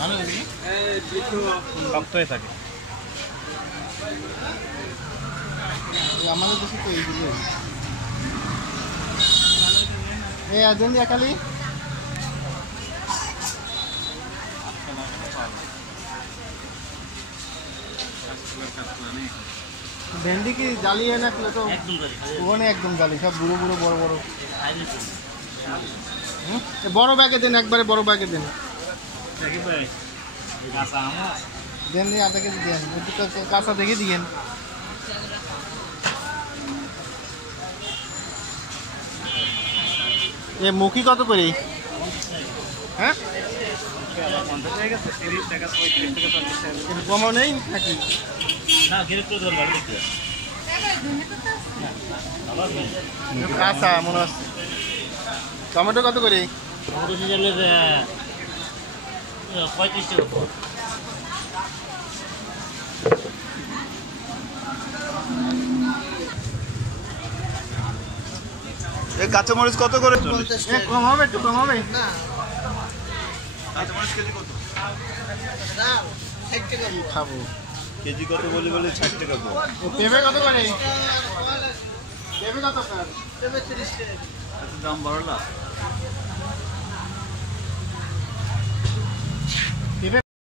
ভালো লাগে শক্ত হয়ে থাকে আমাদের দেশে তো এইগুলো এই আজেন দিয়া খালি ভেন্ডি কি জালি है ना तो ওখানে একদম জালি সব বুড়ো বুড়ো বড় বড় বড় ব্যাগে দেন একবারে বড় ব্যাগে দেন দেন দিয়ে আধা কেজি দেন একটু কাঁচা দেখে দিয়েন এ মুখি কত করে হ্যাঁ কমও নেই নাকি কাঁচা মনে হচ্ছে টমেটো কত করে 35 টাকা এই কাঁচামরিচ কত করে কম হবে একটু কম হবে না কাঁচামরিচ কেজি কত খাবো কেজি কত বলে বলে 60 টাকা কম পেঁপে কত করে পেঁপে কত পেঁপে 30 টাকা দাম বাড়লা